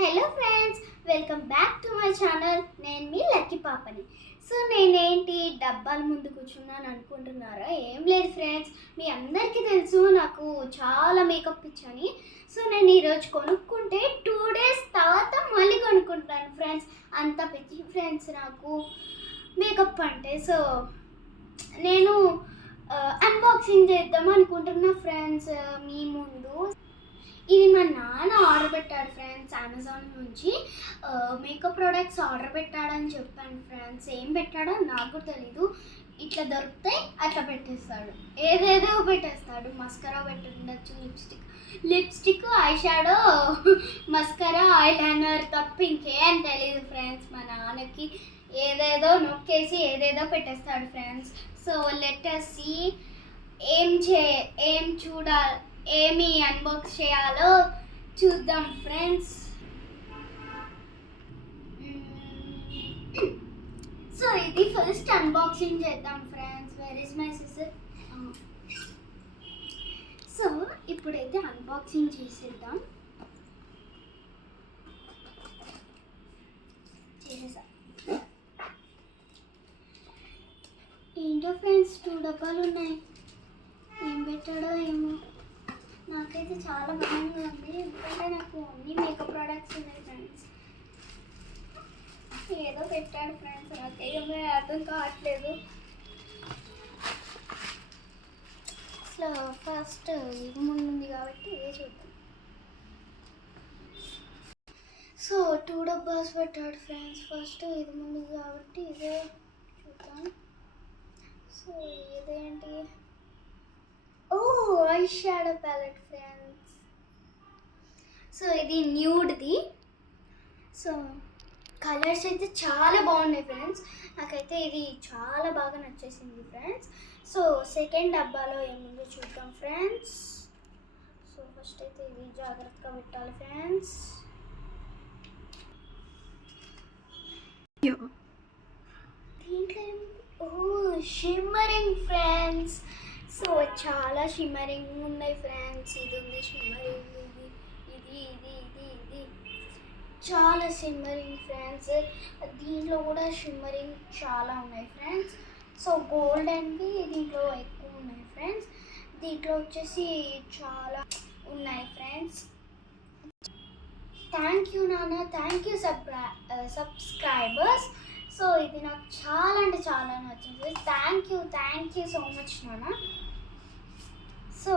Hello friends, welcome back to my channel. నేను మీ lucky పాపని. So నేనేంటి డబ్బాల ముందు కూర్చున్నాను అనుకుంటున్నారా? ఏం లేదు ఫ్రెండ్స్, మీ అందరికీ తెలుసు నాకు చాలా మేకప్ పిచ్చని. సో నేను ఈరోజు కొనుక్కుంటే 2 days తర్వాత మళ్ళీ కొనుక్కుంటాను ఫ్రెండ్స్. అంత పిచ్చి ఫ్రెండ్స్ నాకు మేకప్ అంటే. సో నేను అన్బాక్సింగ్ చేద్దాం అనుకుంటున్నా ఫ్రెండ్స్ మీ ముందు. ఇది మా నాన్న ఆర్డర్ పెట్టాడు ఫ్రెండ్స్ అమెజాన్ నుంచి. మేకప్ ప్రోడక్ట్స్ ఆర్డర్ పెట్టాడని చెప్పాను ఫ్రెండ్స్. ఏం పెట్టాడో నాకు కూడా తెలీదు. ఇట్లా దొరికితే అట్లా పెట్టేస్తాడు, ఏదేదో పెట్టేస్తాడు. మస్కరా పెట్టుండొచ్చు, lipstick, eye shadow, mascara, eyeliner తప్ప ఇంకేం తెలీదు ఫ్రెండ్స్. మా నాన్నకి ఏదేదో నొక్కేసి ఏదేదో పెట్టేస్తాడు friends. So let us see ఏం చూడాలి, ఏమి అన్బాక్స్ చేయాలో చూద్దాం ఫ్రెండ్స్. సో ఇది ఫస్ట్ అన్బాక్సింగ్ చేద్దాం friends. Where is my sister? So ఇప్పుడైతే అన్బాక్సింగ్ చేసేద్దాం. చేసేసా. ఏంటో ఫ్రెండ్స్ 2 డబ్బాలు ఉన్నాయి. ఏం పెట్టాడో ఏమో. నాకైతే చాలా భయంగా ఉంది, ఎందుకంటే నాకు అన్ని మేకప్ ప్రోడక్ట్స్ ఉన్నాయి ఫ్రెండ్స్. ఏదో పెట్టాడు ఫ్రెండ్స్, నాకేమో అర్థం కావట్లేదు. అసలు ఫస్ట్ ఇది ముందుంది కాబట్టి ఇదే చూద్దాం. సో 2 డబ్బాస్ పెట్టాడు ఫ్రెండ్స్. ఫస్ట్ ఇది ముందు కాబట్టి ఇదే చూద్దాం. సో ఇదేంటి? Eye shadow palette friends. So ఇది న్యూడ్ది. సో కలర్స్ అయితే చాలా బాగున్నాయి ఫ్రెండ్స్. నాకైతే ఇది చాలా బాగా నచ్చేసింది ఫ్రెండ్స్. సో సెకండ్ డబ్బాలో ఏముందో చూద్దాం ఫ్రెండ్స్. సో ఫస్ట్ అయితే ఇది జాగ్రత్తగా పెట్టాలి ఫ్రెండ్స్. దీంట్లో షిమ్మరింగ్ ఫ్రెండ్స్. సో చాలా షిమ్మరింగ్ ఉన్నాయి ఫ్రెండ్స్. ఇది ఉంది షిమ్మరింగ్, ఇది చాలా షిమ్మరింగ్ ఫ్రెండ్స్. దీంట్లో కూడా షిమ్మరింగ్ చాలా ఉన్నాయి ఫ్రెండ్స్. సో గోల్డెన్వి దీంట్లో ఎక్కువ ఉన్నాయి ఫ్రెండ్స్. దీంట్లో వచ్చేసి చాలా ఉన్నాయి ఫ్రెండ్స్. థ్యాంక్ యూ నాన్న, థ్యాంక్ యూ సబ్స్క్రైబర్స్. సో ఇది నాకు చాలా అంటే చాలా నచ్చింది. థ్యాంక్ యూ సో మచ్ నాన్న. సో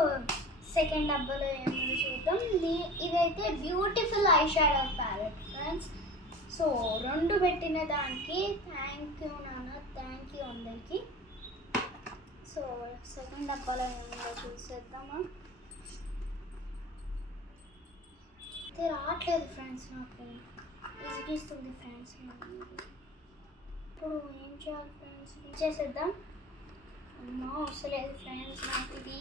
సెకండ్ డబ్బాలో ఏమో చూద్దాం. ఇదైతే beautiful eye shadow palette friends. So 2 పెట్టిన దానికి థ్యాంక్ యూ నాన్న, థ్యాంక్ యూ అందరికీ. సో సెకండ్ డబ్బాలో ఏమో చూసేద్దామా? అయితే రావట్లేదు ఫ్రెండ్స్, నాకు విసిగిస్తుంది ఫ్రెండ్స్. ఇప్పుడు ఏం చేయాలి ఫ్రెండ్స్? చేసేద్దాం. అమ్మా వస్తలేదు ఫ్రెండ్స్, నాకు ఇది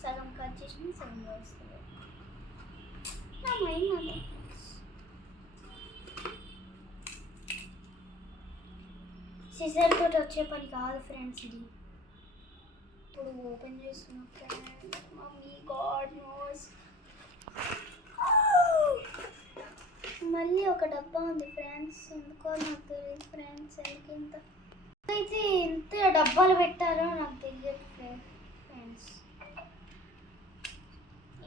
సగం కట్ చేసిన సగంగా వస్తుంది. నా మైండ్ అదే ఫ్రెండ్స్. సిజర్ తోటి వచ్చే పని కాదు ఫ్రెండ్స్ ఇది. ఇప్పుడు ఓపెన్ చేస్తున్నా ఫ్రెండ్స్. Mummy God knows. మళ్ళీ ఒక డబ్బా ఉంది ఫ్రెండ్స్, ఎందుకో నాకు తెలియదు ఫ్రెండ్స్. ఎందుకు అయితే ఎంత డబ్బాలు పెట్టారో నాకు తెలియదు ఫ్రెండ్స్.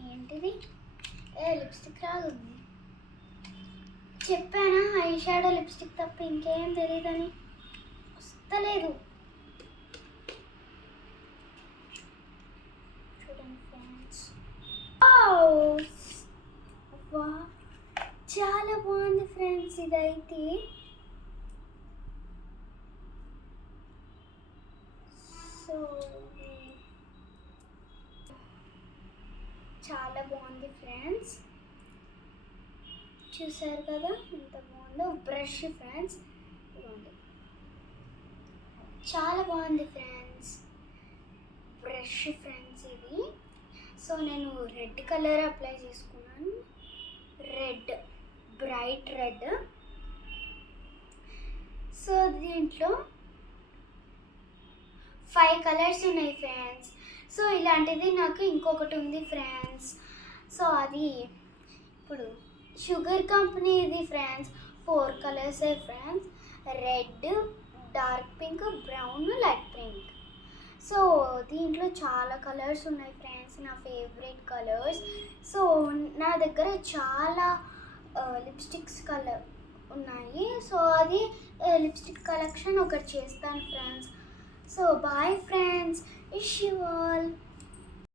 ఏంటిది? లిప్స్టిక్ రాగుంది. చెప్పానా ఐ షాడో లిప్స్టిక్ తప్ప ఇంకేం తెలియదని? వస్తలేదు. చూడండి ఫ్రెండ్స్, చాలా బాగుంది ఫ్రెండ్స్. ఇదైతే సో చాలా బాగుంది ఫ్రెండ్స్. చూసారు కదా ఎంత బాగుందో. బ్రష్ ఫ్రెండ్స్, ఇదిగోండి, చాలా బాగుంది ఫ్రెండ్స్. బ్రష్ ఫ్రెండ్స్ ఇది. సో నేను రెడ్ కలర్ అప్లై చేసుకున్నాను. Red, bright red. సో దీంట్లో 5 కలర్స్ ఉన్నాయి ఫ్రెండ్స్. సో ఇలాంటిది నాకు ఇంకొకటి ఉంది ఫ్రెండ్స్. సో అది ఇప్పుడు షుగర్ కంపెనీ ఇది ఫ్రెండ్స్. 4 కలర్సే friends. Red, dark pink, brown, light pink. So దీంట్లో చాలా కలర్స్ ఉన్నాయి ఫ్రెండ్స్, నా ఫేవరెట్ కలర్స్. సో నా దగ్గర చాలా లిప్స్టిక్స్ కలర్ ఉన్నాయి. సో అది లిప్స్టిక్ కలెక్షన్ ఒకటి చేస్తాను friends. So bye friends, wish you all.